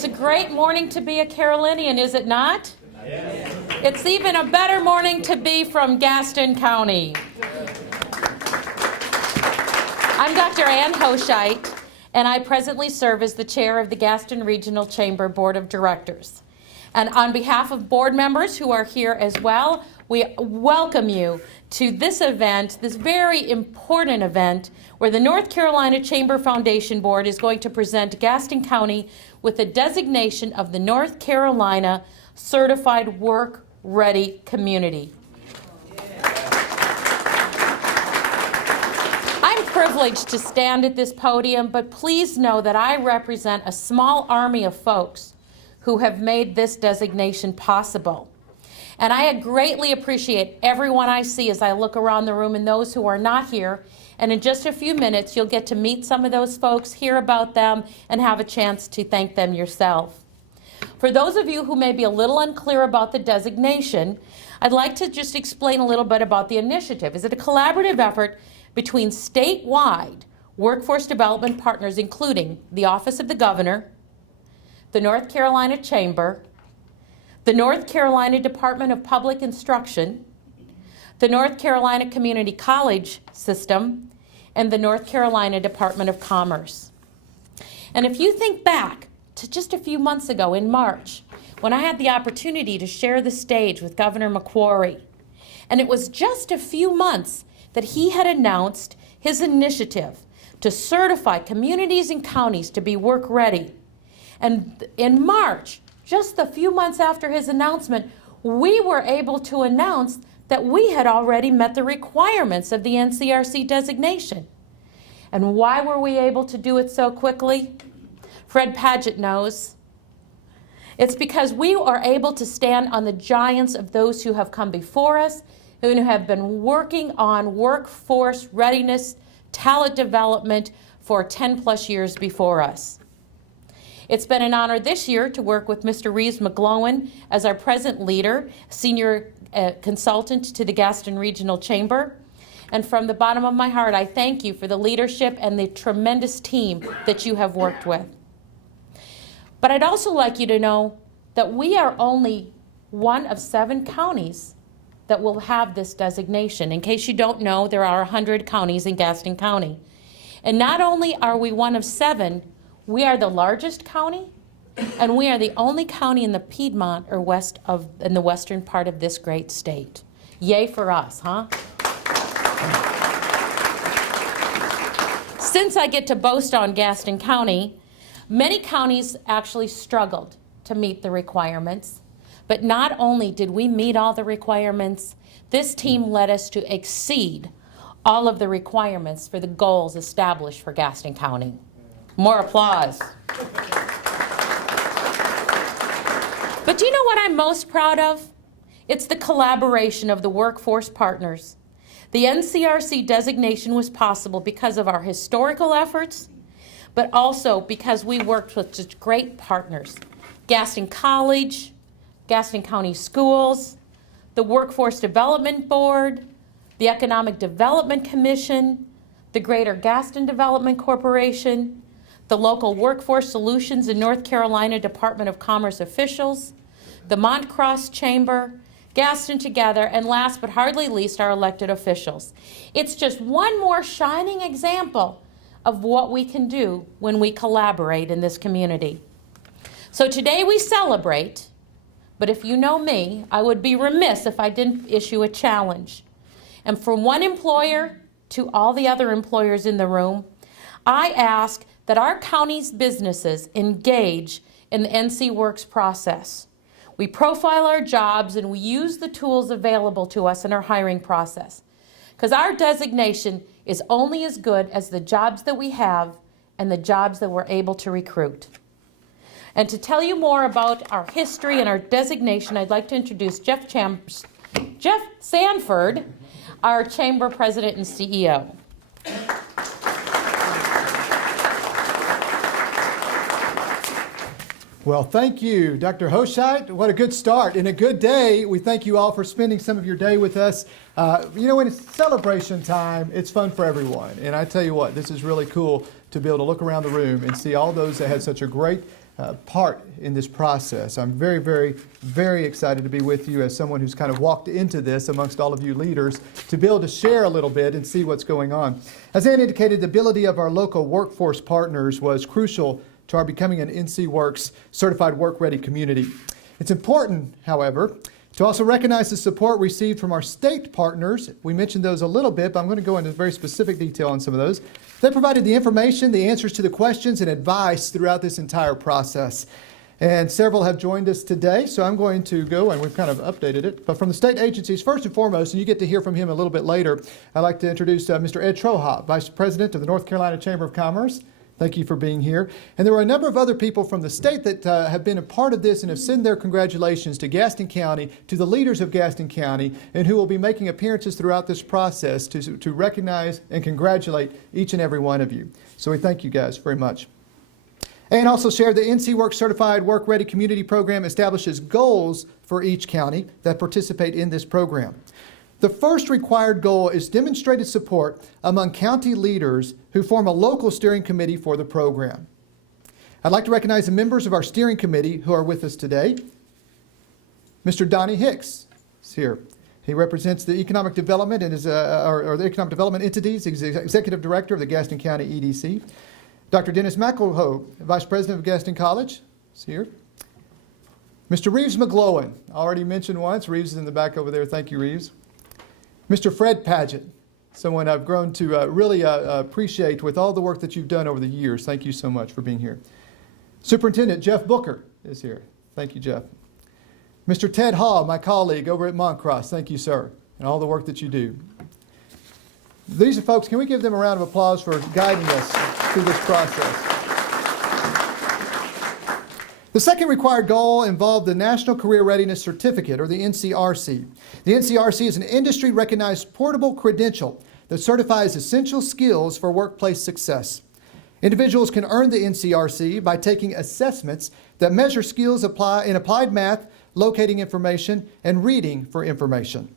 It's a great morning to be a Carolinian, is it not? Yes. It's even a better morning to be from Gaston County. I'm Dr. Ann Hoshite, and I presently serve as the chair of the Gaston Regional Chamber Board of Directors. And on behalf of board members who are here as well, we welcome you to this event, this very important event, where the North Carolina Chamber Foundation Board is going to present Gaston County with the designation of the North Carolina Certified Work Ready Community. I'm privileged to stand at this podium, but please know that I represent a small army of folks who have made this designation possible. And I greatly appreciate everyone I see as I look around the room and those who are not here. And in just a few minutes, you'll get to meet some of those folks, hear about them, and have a chance to thank them yourself. For those of you who may be a little unclear about the designation, I'd like to just explain a little bit about the initiative. It's a collaborative effort between statewide workforce development partners, including the Office of the Governor, the North Carolina Chamber, the North Carolina Department of Public Instruction, the North Carolina Community College System, and the North Carolina Department of Commerce. And if you think back to just a few months ago in March, when I had the opportunity to share the stage with Governor McQuarrie, and it was just a few months that he had announced his initiative to certify communities and counties to be work ready. And in March, just a few months after his announcement, we were able to announce that we had already met the requirements of the NCRC designation. And why were we able to do it so quickly? Fred Padgett knows. It's because we are able to stand on the giants of those who have come before us, who have been working on workforce readiness, talent development for 10 plus years before us. It's been an honor this year to work with Mr. Reeves McGlowan as our present leader, senior consultant to the Gaston Regional Chamber. And from the bottom of my heart, I thank you for the leadership and the tremendous team that you have worked with. But I'd also like you to know that we are only one of 7 counties that will have this designation. In case you don't know, there are 100 counties in Gaston County. And not only are we one of 7, we are the largest county, and we are the only county in the Piedmont or in the western part of this great state. Yay for us, huh? Since I get to boast on Gaston County, many counties actually struggled to meet the requirements. But not only did we meet all the requirements, this team led us to exceed all of the requirements for the goals established for Gaston County. More applause. But do you know what I'm most proud of? It's the collaboration of the workforce partners. The NCRC designation was possible because of our historical efforts, but also because we worked with such great partners. Gaston College, Gaston County Schools, the Workforce Development Board, the Economic Development Commission, the Greater Gaston Development Corporation, the local Workforce Solutions in North Carolina Department of Commerce officials, the Montcross Chamber, Gaston Together, and last but hardly least, our elected officials. It's just one more shining example of what we can do when we collaborate in this community. So today we celebrate, but if you know me, I would be remiss if I didn't issue a challenge. And from one employer to all the other employers in the room, I ask that our county's businesses engage in the NC Works process. We profile our jobs and we use the tools available to us in our hiring process. Because our designation is only as good as the jobs that we have and the jobs that we're able to recruit. And to tell you more about our history and our designation, I'd like to introduce Jeff Sanford, our Chamber President and CEO. Well, thank you, Dr. Hoshite. What a good start and a good day. We thank you all for spending some of your day with us. You know, when it's celebration time, it's fun for everyone. And I tell you what, this is really cool to be able to look around the room and see all those that had such a great part in this process. I'm very, very, very excited to be with you as someone who's kind of walked into this amongst all of you leaders to be able to share a little bit and see what's going on. As Ann indicated, the ability of our local workforce partners was crucial to our becoming an NC Works certified work-ready community. It's important, however, to also recognize the support received from our state partners. We mentioned those a little bit, but I'm going to go into very specific detail on some of those. They provided the information, the answers to the questions, and advice throughout this entire process. And several have joined us today, so I'm going to go, and we've kind of updated it. But from the state agencies, first and foremost, and you get to hear from him a little bit later, I'd like to introduce Mr. Ed Troha, Vice President of the North Carolina Chamber of Commerce. Thank you for being here. And there were a number of other people from the state that have been a part of this and have sent their congratulations to Gaston County, to the leaders of Gaston County, and who will be making appearances throughout this process to recognize and congratulate each and every one of you. So we thank you guys very much. And also share the NC Works Certified Work Ready Community Program establishes goals for each county that participate in this program. The first required goal is demonstrated support among county leaders who form a local steering committee for the program. I'd like to recognize the members of our steering committee who are with us today. Mr. Donnie Hicks is here. He represents the economic development and is or the economic development entities, executive director of the Gaston County EDC. Dr. Dennis McElhoe, Vice President of Gaston College, is here. Mr. Reeves McGlowan, already mentioned once. Reeves is in the back over there. Thank you, Reeves. Mr. Fred Paget, someone I've grown to really appreciate with all the work that you've done over the years. Thank you so much for being here. Superintendent Jeff Booker is here. Thank you, Jeff. Mr. Ted Hall, my colleague over at Montcross. Thank you, sir, and all the work that you do. These are folks, can we give them a round of applause for guiding us through this process? The second required goal involved the National Career Readiness Certificate, or the NCRC. The NCRC is an industry-recognized portable credential that certifies essential skills for workplace success. Individuals can earn the NCRC by taking assessments that measure skills in applied math, locating information, and reading for information.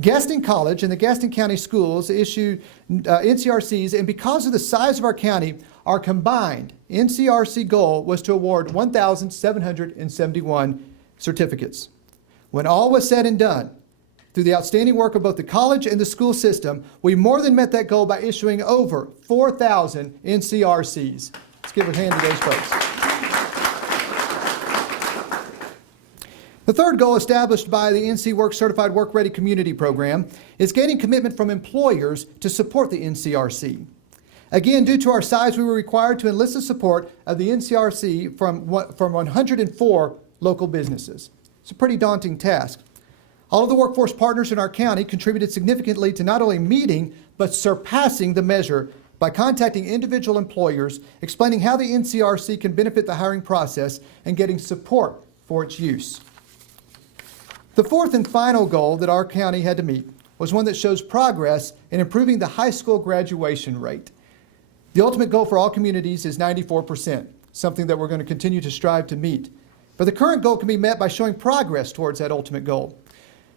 Gaston College and the Gaston County Schools issue NCRCs, and because of the size of our county, our combined NCRC goal was to award 1,771 certificates. When all was said and done, through the outstanding work of both the college and the school system, we more than met that goal by issuing over 4,000 NCRCs. Let's give a hand to those folks. The third goal established by the NC Works Certified Work Ready Community Program is gaining commitment from employers to support the NCRC. Again, due to our size, we were required to enlist the support of the NCRC from 104 local businesses. It's a pretty daunting task. All of the workforce partners in our county contributed significantly to not only meeting, but surpassing the measure by contacting individual employers, explaining how the NCRC can benefit the hiring process, and getting support for its use. The fourth and final goal that our county had to meet was one that shows progress in improving the high school graduation rate. The ultimate goal for all communities is 94%, something that we're going to continue to strive to meet. But the current goal can be met by showing progress towards that ultimate goal.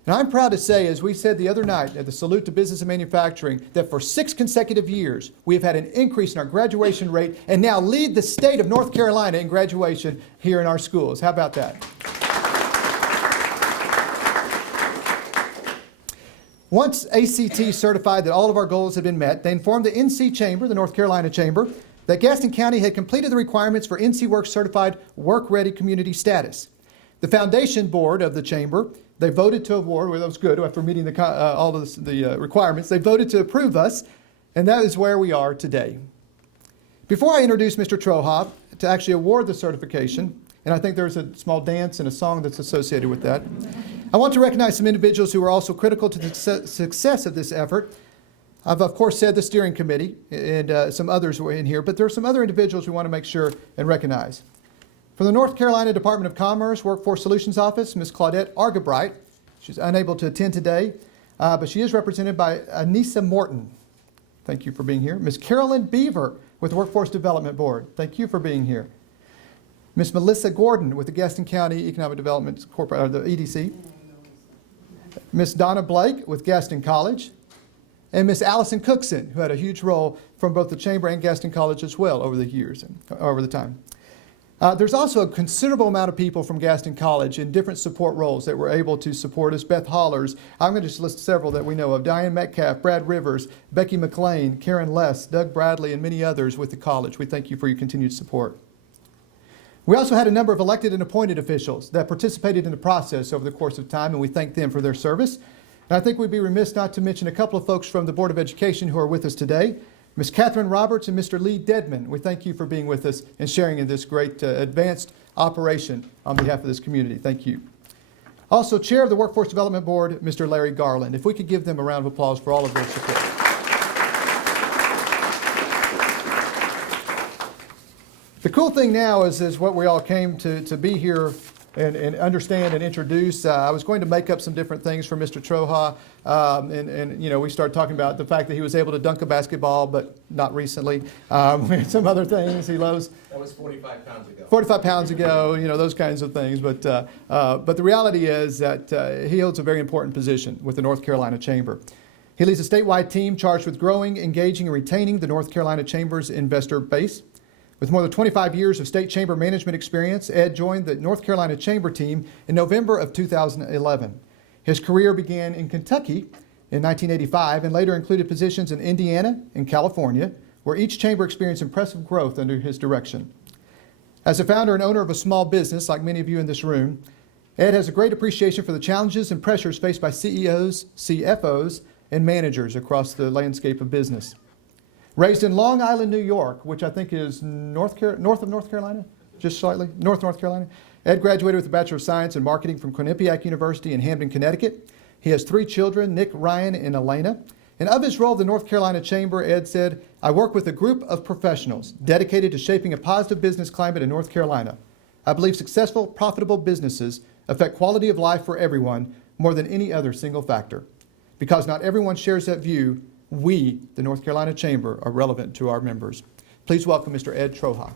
And I'm proud to say, as we said the other night at the Salute to Business and Manufacturing, that for 6 consecutive years, we have had an increase in our graduation rate and now lead the state of North Carolina in graduation here in our schools. How about that? Once ACT certified that all of our goals had been met, they informed the NC Chamber, the North Carolina Chamber, that Gaston County had completed the requirements for NC Works Certified Work-Ready Community status. The foundation board of the Chamber, they voted to award, well, that was good, after meeting all of the requirements, they voted to approve us, and that is where we are today. Before I introduce Mr. Troha to actually award the certification, and I think there's a small dance and a song that's associated with that, I want to recognize some individuals who are also critical to the success of this effort. I've, of course, said the steering committee, and some others were in here, but there are some other individuals we want to make sure and recognize. From the North Carolina Department of Commerce Workforce Solutions Office, Ms. Claudette Argabright. She's unable to attend today, but she is represented by Anissa Morton. Thank you for being here. Ms. Carolyn Beaver with the Workforce Development Board. Thank you for being here. Ms. Melissa Gordon with the Gaston County Economic Development the EDC. Ms. Donna Blake with Gaston College. And Ms. Allison Cookson, who had a huge role from both the Chamber and Gaston College as well over the years and over the time. There's also a considerable amount of people from Gaston College in different support roles that were able to support us. Beth Hollers, I'm going to just list several that we know of. Diane Metcalf, Brad Rivers, Becky McLean, Karen Less, Doug Bradley, and many others with the college. We thank you for your continued support. We also had a number of elected and appointed officials that participated in the process over the course of time, and we thank them for their service. And I think we'd be remiss not to mention a couple of folks from the Board of Education who are with us today. Ms. Catherine Roberts and Mr. Lee Dedman, we thank you for being with us and sharing in this great advanced operation on behalf of this community. Thank you. Also, Chair of the Workforce Development Board, Mr. Larry Garland. If we could give them a round of applause for all of their support. The cool thing now is what we all came to be here and understand and introduce. I was going to make up some different things for Mr. Troja, and you know, we started talking about the fact that he was able to dunk a basketball, but not recently. Some other things he loves. That was 45 pounds ago. 45 pounds ago, you know, those kinds of things. But the reality is that he holds a very important position with the North Carolina Chamber. He leads a statewide team charged with growing, engaging, and retaining the North Carolina Chamber's investor base. With more than 25 years of state chamber management experience, Ed joined the North Carolina Chamber team in November of 2011. His career began in Kentucky in 1985 and later included positions in Indiana and California, where each chamber experienced impressive growth under his direction. As a founder and owner of a small business, like many of you in this room, Ed has a great appreciation for the challenges and pressures faced by CEOs, CFOs, and managers across the landscape of business. Raised in Long Island, New York, which I think is north of North Carolina, just slightly, North Carolina. Ed graduated with a Bachelor of Science in Marketing from Quinnipiac University in Hamden, Connecticut. He has 3 children, Nick, Ryan, and Elena. And of his role at the North Carolina Chamber, Ed said, "I work with a group of professionals dedicated to shaping a positive business climate in North Carolina. I believe successful, profitable businesses affect quality of life for everyone more than any other single factor. Because not everyone shares that view, we, the North Carolina Chamber, are relevant to our members." Please welcome Mr. Ed Troja.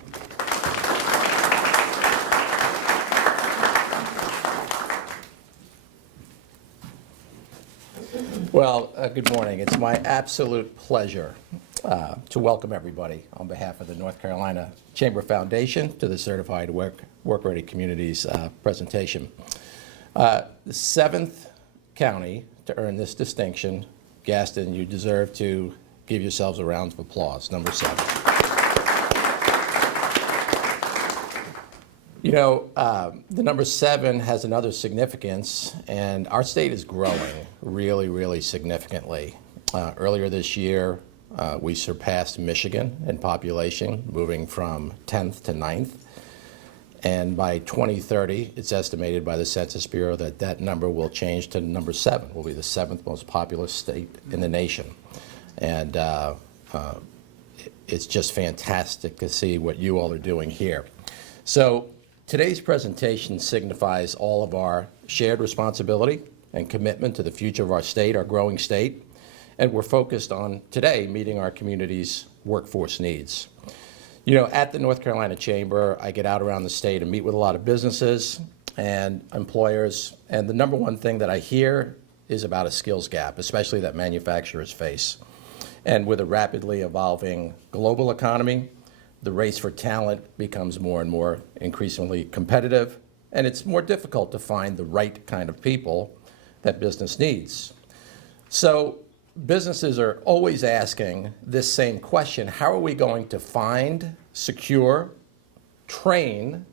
Well, good morning. It's my absolute pleasure to welcome everybody on behalf of the North Carolina Chamber Foundation to the Certified Work-Ready Communities presentation. The 7th county to earn this distinction. Gaston, you deserve to give yourselves a round of applause. Number 7. You know, the number 7 has another significance, and our state is growing really, really significantly. Earlier this year, we surpassed Michigan in population, moving from 10th to 9th. And by 2030, it's estimated by the Census Bureau that that number will change to number 7. We'll be the 7th most populous state in the nation. And it's just fantastic to see what you all are doing here. So today's presentation signifies all of our shared responsibility and commitment to the future of our state, our growing state. And we're focused on, today, meeting our community's workforce needs. You know, at the North Carolina Chamber, I get out around the state and meet with a lot of businesses and employers, and the number one thing that I hear is about a skills gap, especially that manufacturers face. And with a rapidly evolving global economy, the race for talent becomes more and more increasingly competitive, and it's more difficult to find the right kind of people that business needs. So businesses are always asking this same question: how are we going to find, secure, train,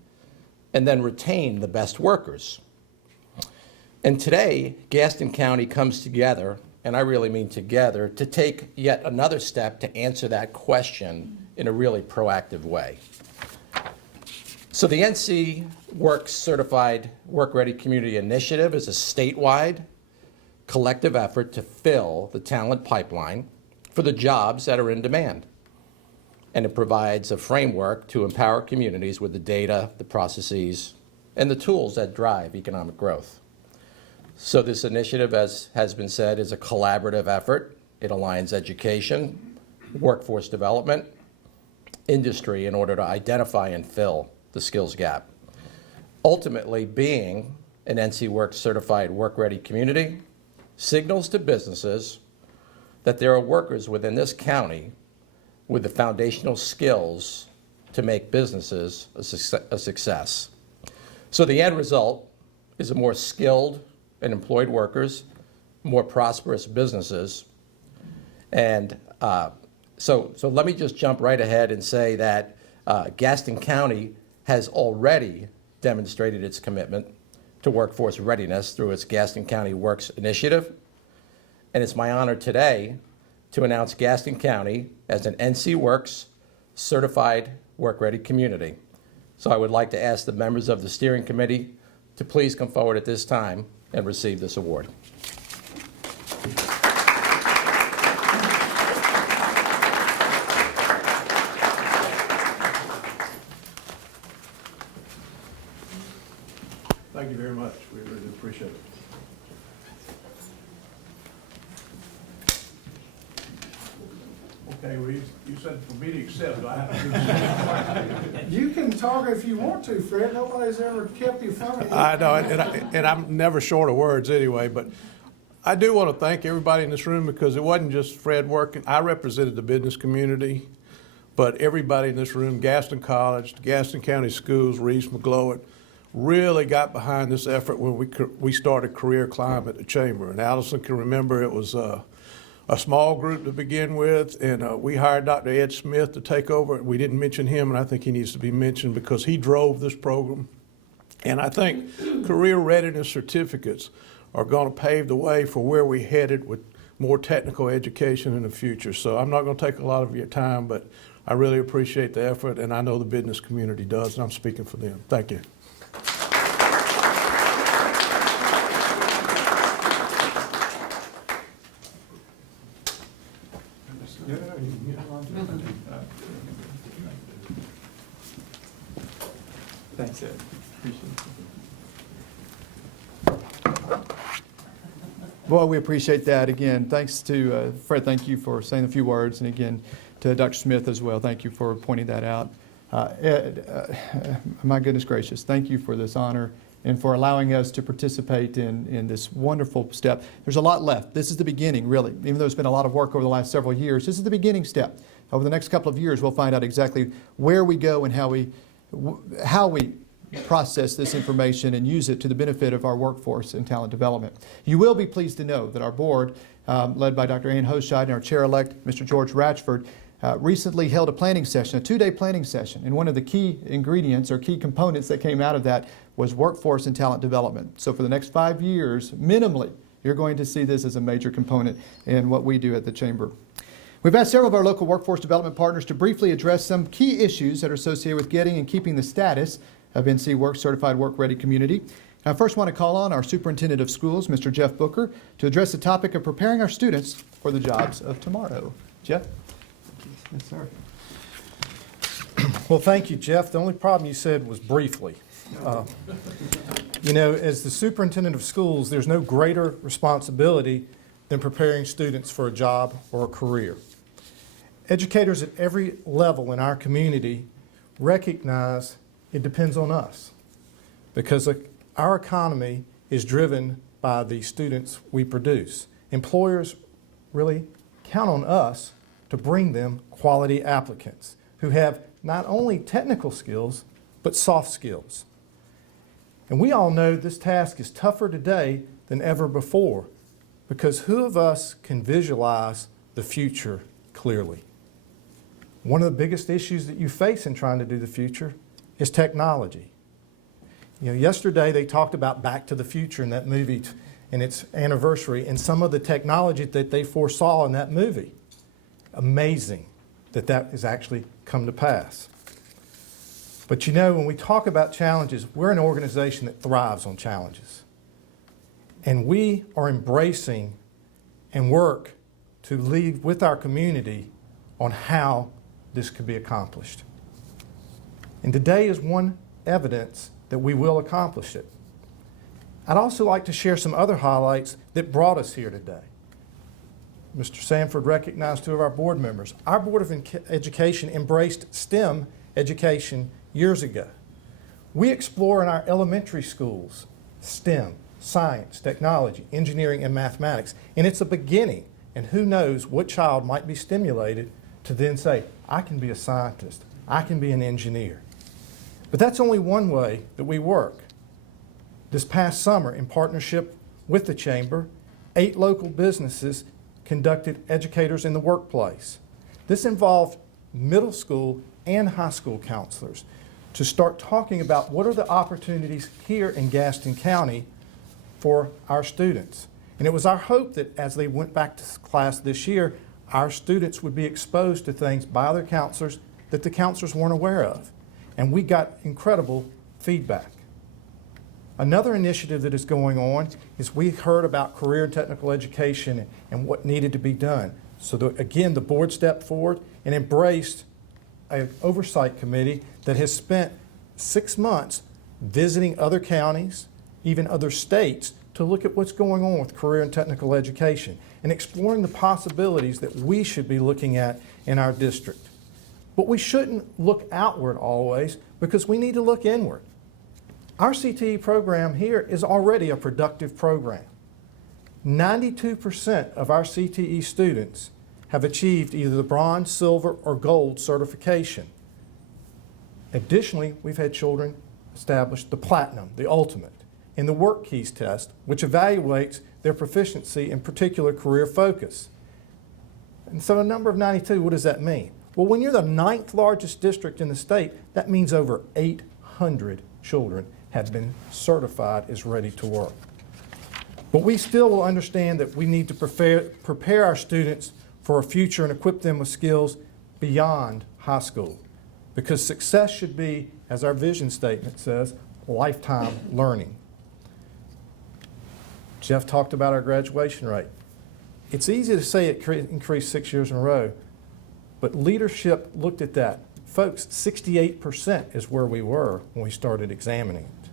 and then retain the best workers? And today, Gaston County comes together, and I really mean together, to take yet another step to answer that question in a really proactive way. So the NC Works Certified Work-Ready Community Initiative is a statewide collective effort to fill the talent pipeline for the jobs that are in demand. And it provides a framework to empower communities with the data, the processes, and the tools that drive economic growth. So this initiative, as has been said, is a collaborative effort. It aligns education, workforce development, industry in order to identify and fill the skills gap. Ultimately, being an NC Works certified work-ready community signals to businesses that there are workers within this county with the foundational skills to make businesses a success. So the end result is a more skilled and employed workers, more prosperous businesses. And so let me just jump right ahead and say that Gaston County has already demonstrated its commitment to workforce readiness through its Gaston County Works initiative. And it's my honor today to announce Gaston County as an NC Works certified work-ready community. So I would like to ask the members of the steering committee to please come forward at this time and receive this award. Thank you very much. We really do appreciate it. Okay, well, you said for me to accept, do I have to do You can talk if you want to, Fred. Nobody's ever kept you from it. I know, and I'm never short of words anyway, but I do want to thank everybody in this room because it wasn't just Fred working. I represented the business community, but everybody in this room, Gaston College, Gaston County Schools, Reese McGlowan, really got behind this effort when we started Career Climb at the Chamber. And Allison can remember it was a small group to begin with, and we hired Dr. Ed Smith to take over. We didn't mention him, and I think he needs to be mentioned because he drove this program. And I think career readiness certificates are going to pave the way for where we're headed with more technical education in the future. So I'm not going to take a lot of your time, but I really appreciate the effort, and I know the business community does, and I'm speaking for them. Thank you. Thanks, Ed. Appreciate it. Well, we appreciate that. Again, thanks to Fred, thank you for saying a few words. And again, to Dr. Smith as well, thank you for pointing that out. Ed, my goodness gracious, thank you for this honor and for allowing us to participate in this wonderful step. There's a lot left. This is the beginning, really. Even though it's been a lot of work over the last several years, this is the beginning step. Over the next couple of years, we'll find out exactly where we go and how we process this information and use it to the benefit of our workforce and talent development. You will be pleased to know that our board, led by Dr. Ann Hoscheid and our chair-elect, Mr. George Ratchford, recently held a planning session, a two-day planning session, and one of the key ingredients or key components that came out of that was workforce and talent development. So for the next 5 years, minimally, you're going to see this as a major component in what we do at the Chamber. We've asked several of our local workforce development partners to briefly address some key issues that are associated with getting and keeping the status of NC Works Certified Work-Ready Community. I first want to call on our Superintendent of Schools, Mr. Jeff Booker, to address the topic of preparing our students for the jobs of tomorrow. Jeff? Yes, sir. Well, thank you, Jeff. The only problem you said was briefly. You know, as the superintendent of schools, there's no greater responsibility than preparing students for a job or a career. Educators at every level in our community recognize it depends on us because our economy is driven by the students we produce. Employers really count on us to bring them quality applicants who have not only technical skills, but soft skills. And we all know this task is tougher today than ever before because who of us can visualize the future clearly? One of the biggest issues that you face in trying to do the future is technology. You know, yesterday they talked about Back to the Future in that movie and its anniversary and some of the technology that they foresaw in that movie. Amazing that that has actually come to pass. But you know, when we talk about challenges, we're an organization that thrives on challenges. And we are embracing and work to lead with our community on how this could be accomplished. And today is one evidence that we will accomplish it. I'd also like to share some other highlights that brought us here today. Mr. Sanford recognized two of our board members. Our Board of Education embraced STEM education years ago. We explore in our elementary schools STEM, science, technology, engineering, and mathematics. And it's a beginning. And who knows what child might be stimulated to then say, I can be a scientist, I can be an engineer. But that's only one way that we work. This past summer, in partnership with the Chamber, 8 local businesses conducted Educators in the Workplace. This involved middle school and high school counselors to start talking about what are the opportunities here in Gaston County for our students. And it was our hope that as they went back to class this year, our students would be exposed to things by other counselors that the counselors weren't aware of. And we got incredible feedback. Another initiative that is going on is we heard about career and technical education and what needed to be done. So again, the board stepped forward and embraced an oversight committee that has spent 6 months visiting other counties, even other states, to look at what's going on with career and technical education and exploring the possibilities that we should be looking at in our district. But we shouldn't look outward always, because we need to look inward. Our CTE program here is already a productive program. 92% of our CTE students have achieved either the bronze, silver, or gold certification. Additionally, we've had children establish the platinum, the ultimate, in the Work Keys test, which evaluates their proficiency in particular career focus. And so a number of 92, what does that mean? Well, when you're the 9th largest district in the state, that means over 800 children have been certified as ready to work. But we still will understand that we need to prepare our students for a future and equip them with skills beyond high school. Because success should be, as our vision statement says, lifetime learning. Jeff talked about our graduation rate. It's easy to say it increased 6 years in a row, but leadership looked at that. Folks, 68% is where we were when we started examining it.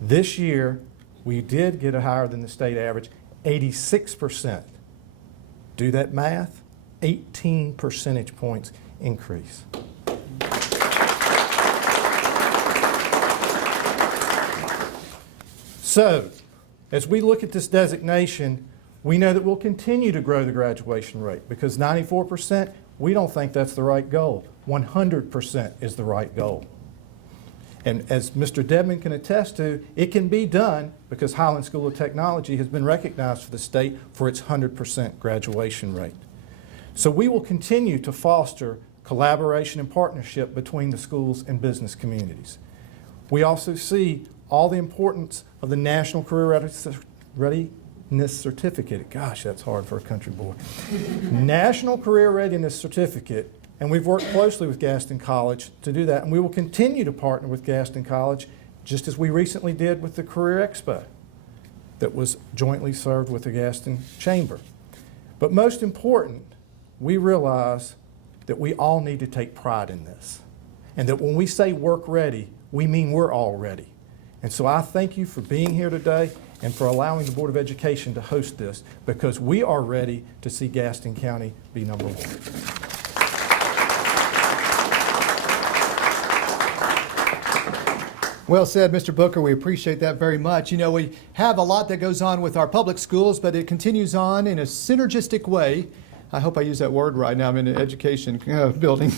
This year, we did get a higher than the state average, 86%. Do that math, 18 percentage points increase. So, as we look at this designation, we know that we'll continue to grow the graduation rate, because 94%, we don't think that's the right goal. 100% is the right goal. And as Mr. Dedman can attest to, it can be done because Highland School of Technology has been recognized for the state for its 100% graduation rate. So we will continue to foster collaboration and partnership between the schools and business communities. We also see all the importance of the National Career Readiness Certificate. Gosh, that's hard for a country boy. National Career Readiness Certificate, and we've worked closely with Gaston College to do that, and we will continue to partner with Gaston College, just as we recently did with the Career Expo that was jointly served with the Gaston Chamber. But most important, we realize that we all need to take pride in this, and that when we say work ready, we mean we're all ready. And so I thank you for being here today and for allowing the Board of Education to host this, because we are ready to see Gaston County be number one. Well said, Mr. Booker. We appreciate that very much. You know, we have a lot that goes on with our public schools, but it continues on in a synergistic way. I hope I use that word right now. I'm in an education building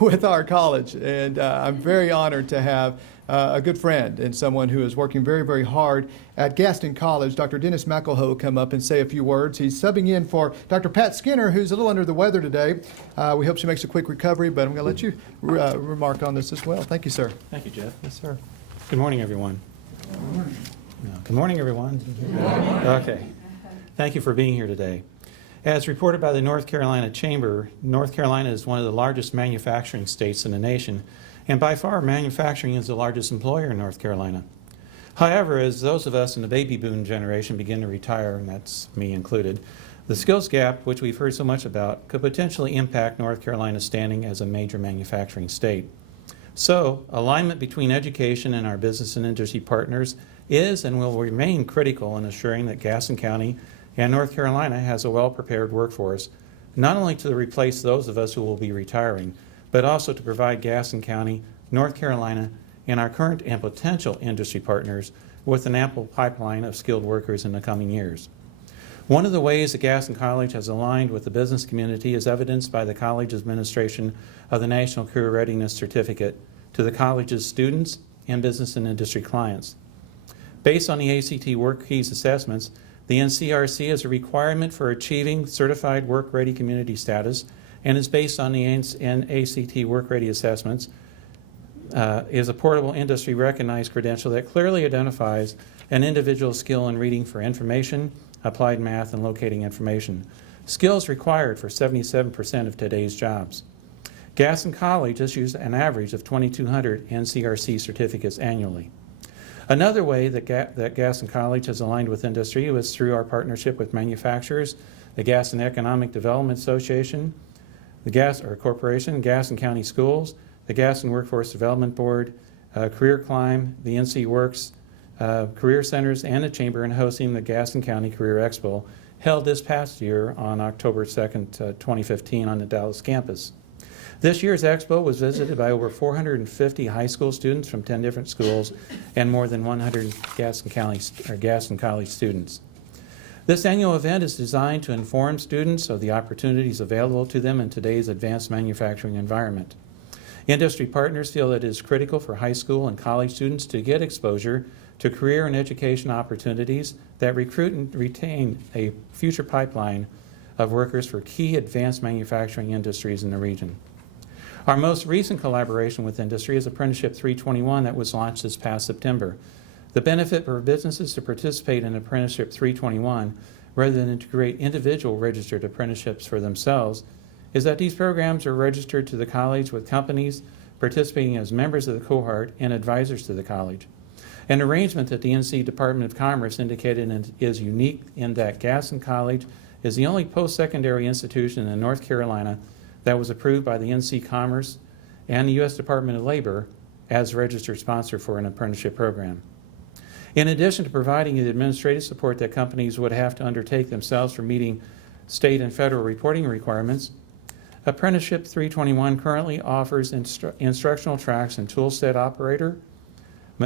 with our college, and I'm very honored to have a good friend and someone who is working very, very hard at Gaston College, Dr. Dennis McElhoe, come up and say a few words. He's subbing in for Dr. Pat Skinner, who's a little under the weather today. We hope she makes a quick recovery, but I'm going to let you remark on this as well. Thank you, sir. Thank you, Jeff. Yes, sir. Good morning, everyone. Good morning, everyone. Good morning. Okay. Thank you for being here today. As reported by the North Carolina Chamber, North Carolina is one of the largest manufacturing states in the nation, and by far manufacturing is the largest employer in North Carolina. However, as those of us in the baby boom generation begin to retire, and that's me included, the skills gap, which we've heard so much about, could potentially impact North Carolina's standing as a major manufacturing state. So, alignment between education and our business and industry partners is and will remain critical in assuring that Gaston County and North Carolina has a well-prepared workforce, not only to replace those of us who will be retiring, but also to provide Gaston County, North Carolina, and our current and potential industry partners with an ample pipeline of skilled workers in the coming years. One of the ways that Gaston College has aligned with the business community is evidenced by the college's administration of the National Career Readiness Certificate to the college's students and business and industry clients. Based on the ACT Work Keys assessments, the NCRC is a requirement for achieving Certified Work Ready Community status and is based on the ACT Work Ready assessments, is a portable industry recognized credential that clearly identifies an individual's skill in reading for information, applied math, and locating information, skills required for 77% of today's jobs. Gaston College issues an average of 2,200 NCRC certificates annually. Another way that Gaston College has aligned with industry was through our partnership with manufacturers, the Gaston Economic Development Association, the Corporation, Gaston County Schools, the Gaston Workforce Development Board, Career Climb, the NC Works, Career Centers, and the Chamber in hosting the Gaston County Career Expo, held this past year on October 2nd, 2015 on the Dallas campus. This year's expo was visited by over 450 high school students from 10 different schools and more than 100 Gaston College students. This annual event is designed to inform students of the opportunities available to them in today's advanced manufacturing environment. Industry partners feel that it is critical for high school and college students to get exposure to career and education opportunities that recruit and retain a future pipeline of workers for key advanced manufacturing industries in the region. Our most recent collaboration with industry is Apprenticeship 321 that was launched this past September. The benefit for businesses to participate in Apprenticeship 321, rather than to create individual registered apprenticeships for themselves, is that these programs are registered to the college with companies participating as members of the cohort and advisors to the college. An arrangement that the NC Department of Commerce indicated is unique in that Gaston College is the only post-secondary institution in North Carolina that was approved by the NC Commerce and the U.S. Department of Labor as registered sponsor for an apprenticeship program. In addition to providing the administrative support that companies would have to undertake themselves for meeting state and federal reporting requirements, Apprenticeship 321 currently offers instructional tracks in tool set operator,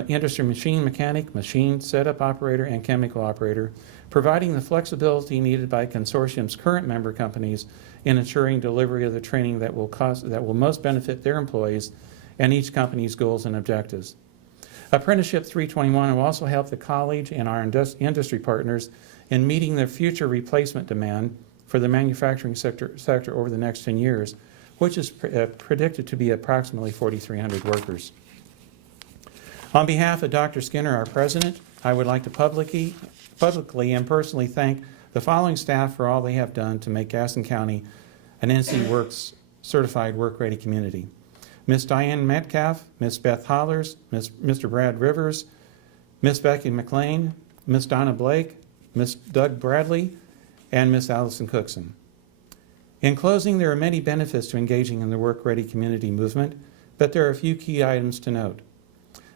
industry machine mechanic, machine setup operator, and chemical operator, providing the flexibility needed by consortium's current member companies in ensuring delivery of the training that will most benefit their employees and each company's goals and objectives. Apprenticeship 321 will also help the college and our industry partners in meeting their future replacement demand for the manufacturing sector over the next 10 years, which is predicted to be approximately 4,300 workers. On behalf of Dr. Skinner, our president, I would like to publicly and personally thank the following staff for all they have done to make Gaston County an NC Works certified work-ready community. Ms. Diane Metcalf, Ms. Beth Hollers, Mr. Brad Rivers, Ms. Becky McLean, Ms. Donna Blake, Ms. Doug Bradley, and Ms. Allison Cookson. In closing, there are many benefits to engaging in the work-ready community movement, but there are a few key items to note.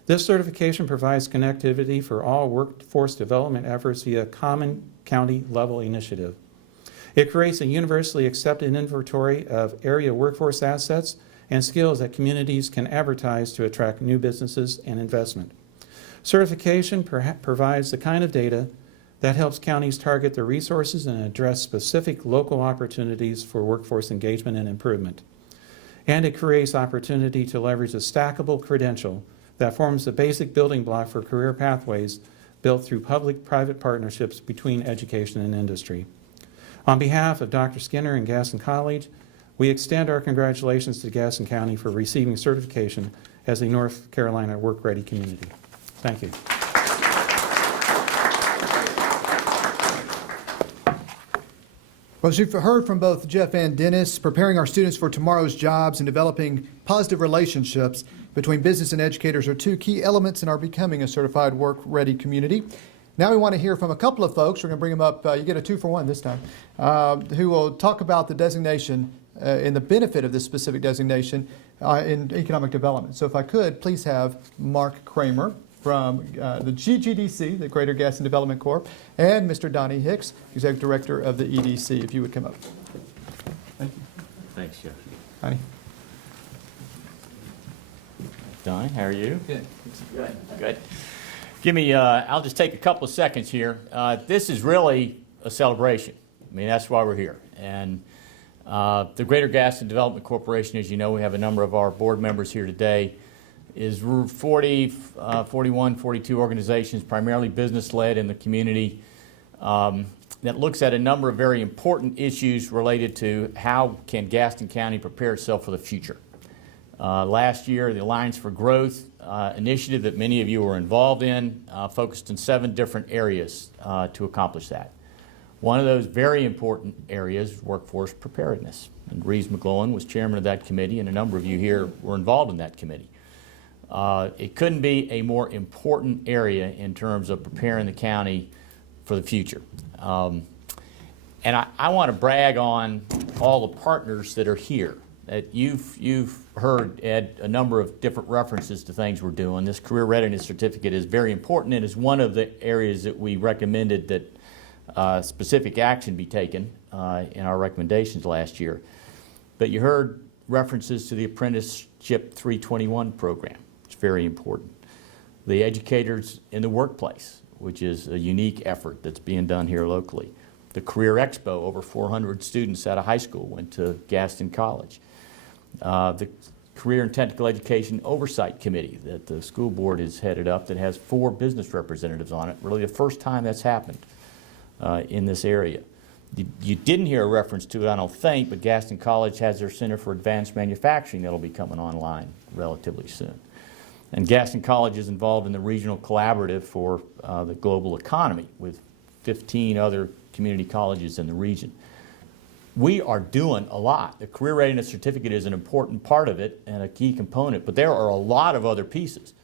This certification provides connectivity for all workforce development efforts via a common county-level initiative. It creates a universally accepted inventory of area workforce assets and skills that communities can advertise to attract new businesses and investment. Certification provides the kind of data that helps counties target their resources and address specific local opportunities for workforce engagement and improvement. And it creates opportunity to leverage a stackable credential that forms the basic building block for career pathways built through public-private partnerships between education and industry. On behalf of Dr. Skinner and Gaston College, we extend our congratulations to Gaston County for receiving certification as a North Carolina work-ready community. Thank you. Well, as you've heard from both Jeff and Dennis, preparing our students for tomorrow's jobs and developing positive relationships between business and educators are two key elements in our becoming a certified work-ready community. Now we want to hear from a couple of folks. We're going to bring them up. You get a 2-for-1 this time, who will talk about the designation and the benefit of this specific designation in economic development. So if I could, please have Mark Kramer from the GGDC, the Greater Gaston Development Corp., and Mr. Donnie Hicks, Executive Director of the EDC, if you would come up. Thank you. Thanks, Jeff. Donnie. Donnie, how are you? Good. Good. Give me, I'll just take a couple of seconds here. This is really a celebration. I mean, that's why we're here. And the Greater Gaston Development Corporation, as you know, we have a number of our board members here today, is 41, 42 organizations, primarily business-led in the community, that looks at a number of very important issues related to how can Gaston County prepare itself for the future. Last year, the Alliance for Growth initiative that many of you were involved in focused in 7 different areas to accomplish that. One of those very important areas is workforce preparedness. And Reeves McGlowan was chairman of that committee, and a number of you here were involved in that committee. It couldn't be a more important area in terms of preparing the county for the future. And I want to brag on all the partners that are here. You've heard, Ed, a number of different references to things we're doing. This career readiness certificate is very important and is one of the areas that we recommended that specific action be taken in our recommendations last year. But you heard references to the Apprenticeship 321 program. It's very important. The educators in the workplace, which is a unique effort that's being done here locally. The Career Expo, over 400 students out of high school went to Gaston College. The Career and Technical Education Oversight Committee that the school board has headed up that has 4 business representatives on it. Really the first time that's happened in this area. You didn't hear a reference to it, I don't think, but Gaston College has their Center for Advanced Manufacturing that'll be coming online relatively soon. And Gaston College is involved in the Regional Collaborative for the Global Economy with 15 other community colleges in the region. We are doing a lot. The Career Readiness Certificate is an important part of it and a key component, but there are a lot of other pieces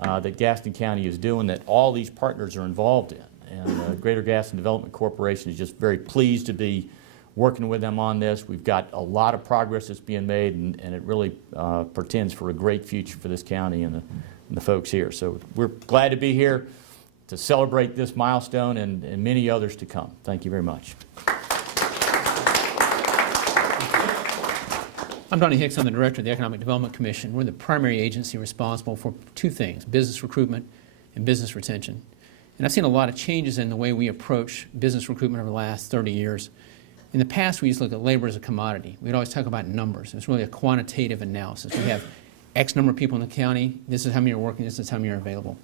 that Gaston County is doing that all these partners are involved in. And the Greater Gaston Development Corporation is just very pleased to be working with them on this. We've got a lot of progress that's being made, and it really portends for a great future for this county and the folks here. So we're glad to be here to celebrate this milestone and many others to come. Thank you very much. I'm Donnie Hicks. I'm the director of the Economic Development Commission. We're the primary agency responsible for 2 things, business recruitment and business retention. And I've seen a lot of changes in the way we approach business recruitment over the last 30 years. In the past, we used to look at labor as a commodity. We'd always talk about numbers. It's really a quantitative analysis. We have X number of people in the county. This is how many are working. This is how many are available.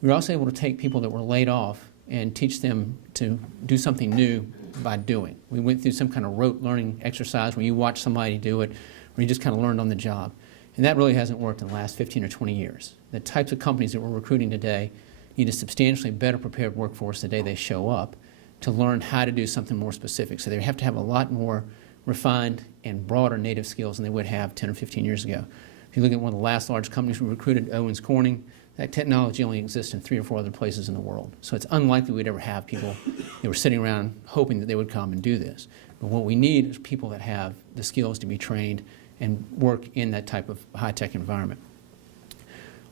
We were also able to take people that were laid off and teach them to do something new by doing. We went through some kind of rote learning exercise where you watch somebody do it, or you just kind of learned on the job. And that really hasn't worked in the last 15 or 20 years. The types of companies that we're recruiting today need a substantially better prepared workforce the day they show up to learn how to do something more specific. So they have to have a lot more refined and broader native skills than they would have 10 or 15 years ago. If you look at one of the last large companies we recruited, Owens Corning, that technology only exists in 3 or 4 other places in the world. So it's unlikely we'd ever have people that were sitting around hoping that they would come and do this. But what we need is people that have the skills to be trained and work in that type of high-tech environment.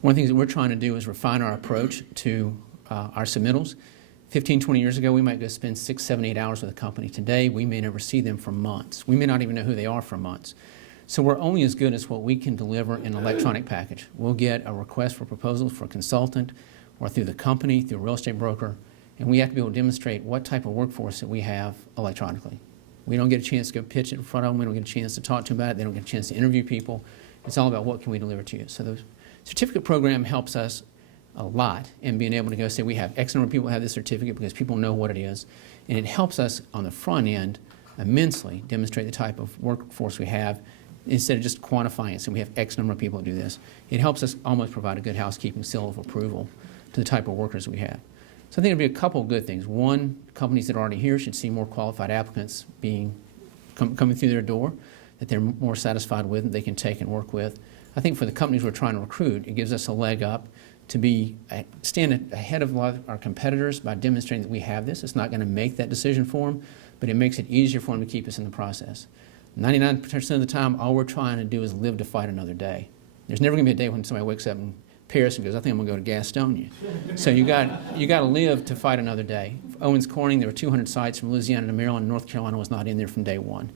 One of the things that we're trying to do is refine our approach to our submittals. 15, 20 years ago, we might go spend 6, 7, 8 hours with a company. Today, we may never see them for months. We may not even know who they are for months. So we're only as good as what we can deliver in an electronic package. We'll get a request for proposals for a consultant or through the company, through a real estate broker, and we have to be able to demonstrate what type of workforce that we have electronically. We don't get a chance to go pitch it in front of them. We don't get a chance to talk to them about it. They don't get a chance to interview people. It's all about what can we deliver to you. So the certificate program helps us a lot in being able to go say we have X number of people who have this certificate because people know what it is. And it helps us on the front end immensely demonstrate the type of workforce we have instead of just quantifying it. So we have X number of people who do this. It helps us almost provide a good housekeeping seal of approval to the type of workers we have. So I think there'll be a couple of good things. One, companies that are already here should see more qualified applicants coming through their door that they're more satisfied with and they can take and work with. I think for the companies we're trying to recruit, it gives us a leg up to stand ahead of a lot of our competitors by demonstrating that we have this. It's not going to make that decision for them, but it makes it easier for them to keep us in the process. 99% of the time, all we're trying to do is live to fight another day. There's never going to be a day when somebody wakes up in Paris and goes, I think I'm going to go to Gaston. So you got to live to fight another day. Owens Corning, there were 200 sites from Louisiana to Maryland. North Carolina was not in there from day one.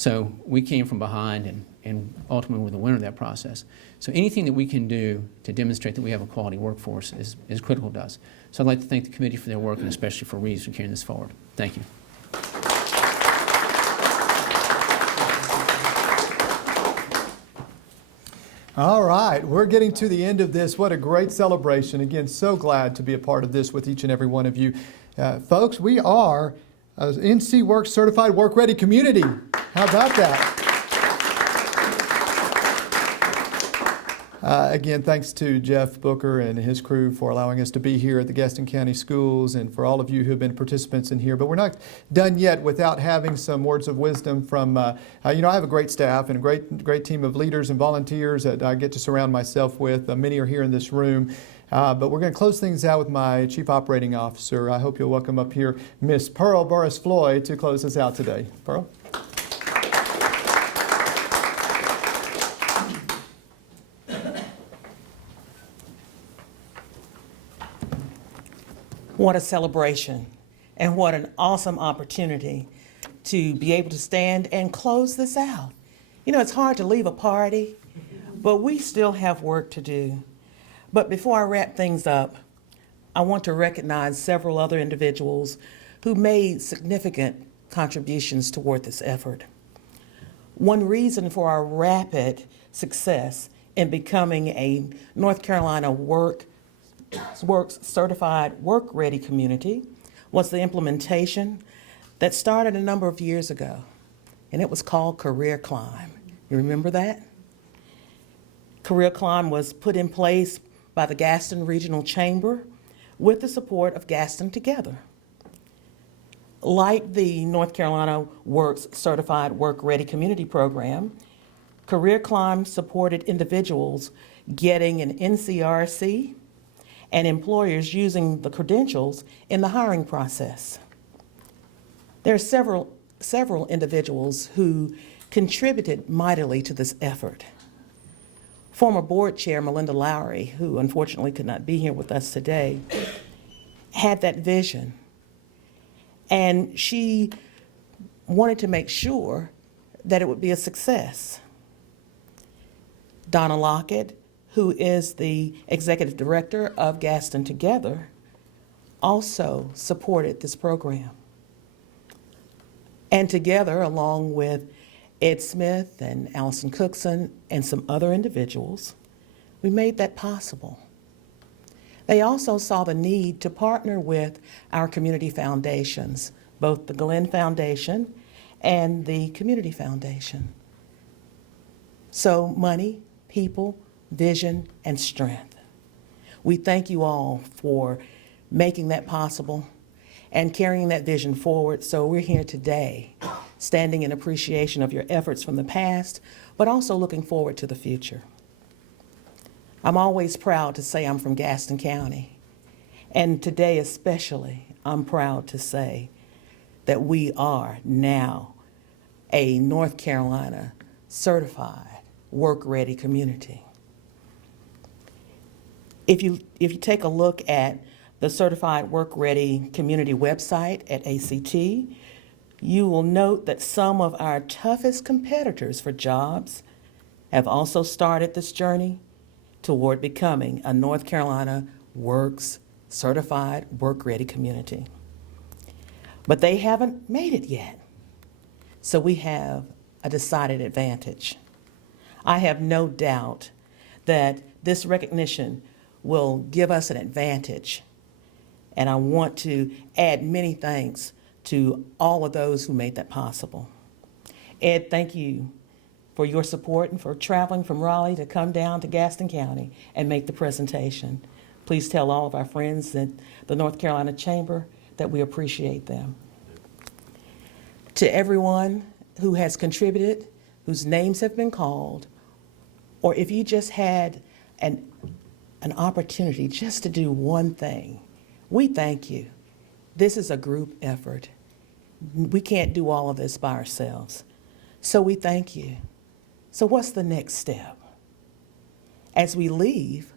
So we came from behind and ultimately were the winner of that process. So anything that we can do to demonstrate that we have a quality workforce is critical to us. So I'd like to thank the committee for their work and especially for Reeves for carrying this forward. Thank you. All right, we're getting to the end of this. What a great celebration. Again, so glad to be a part of this with each and every one of you. Folks, we are an NC Works Certified Work Ready community. How about that? Again, thanks to Jeff Booker and his crew for allowing us to be here at the Gaston County Schools and for all of you who have been participants in here. But we're not done yet without having some words of wisdom from, I have a great staff and a great team of leaders and volunteers that I get to surround myself with. Many are here in this room. But we're going to close things out with my Chief Operating Officer. I hope you'll welcome up here Miss Pearl Burris-Floyd to close us out today. Pearl? What a celebration, and what an awesome opportunity to be able to stand and close this out. You know, it's hard to leave a party, but we still have work to do. But before I wrap things up, I want to recognize several other individuals who made significant contributions toward this effort. One reason for our rapid success in becoming a North Carolina Works Certified Work Ready community was the implementation that started a number of years ago, and it was called Career Climb. You remember that? Career Climb was put in place by the Gaston Regional Chamber with the support of Gaston Together. Like the North Carolina Works Certified Work Ready Community Program, Career Climb supported individuals getting an NCRC and employers using the credentials in the hiring process. There are several individuals who contributed mightily to this effort. Former board chair Melinda Lowry, who unfortunately could not be here with us today, had that vision. And she wanted to make sure that it would be a success. Donna Lockett, who is the executive director of Gaston Together, also supported this program. And together, along with Ed Smith and Allison Cookson and some other individuals, we made that possible. They also saw the need to partner with our community foundations, both the Glenn Foundation and the Community Foundation. So money, people, vision, and strength. We thank you all for making that possible and carrying that vision forward. So we're here today, standing in appreciation of your efforts from the past, but also looking forward to the future. I'm always proud to say I'm from Gaston County. And today especially, I'm proud to say that we are now a North Carolina certified work-ready community. If you take a look at the Certified Work Ready Community website at ACT, you will note that some of our toughest competitors for jobs have also started this journey toward becoming a North Carolina Works Certified Work Ready community. But they haven't made it yet, so we have a decided advantage. I have no doubt that this recognition will give us an advantage. And I want to add many thanks to all of those who made that possible. Ed, thank you for your support and for traveling from Raleigh to come down to Gaston County and make the presentation. Please tell all of our friends at the North Carolina Chamber that we appreciate them. To everyone who has contributed, whose names have been called, or if you just had an opportunity just to do one thing, we thank you. This is a group effort. We can't do all of this by ourselves. So we thank you. So what's the next step? As we leave,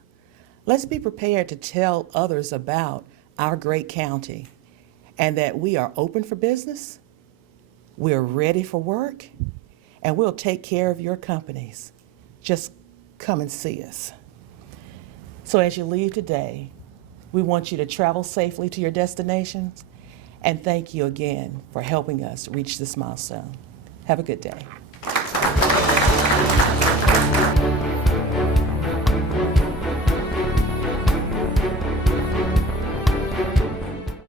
let's be prepared to tell others about our great county and that we are open for business, we're ready for work, and we'll take care of your companies. Just come and see us. So as you leave today, we want you to travel safely to your destinations, and thank you again for helping us reach this milestone. Have a good day.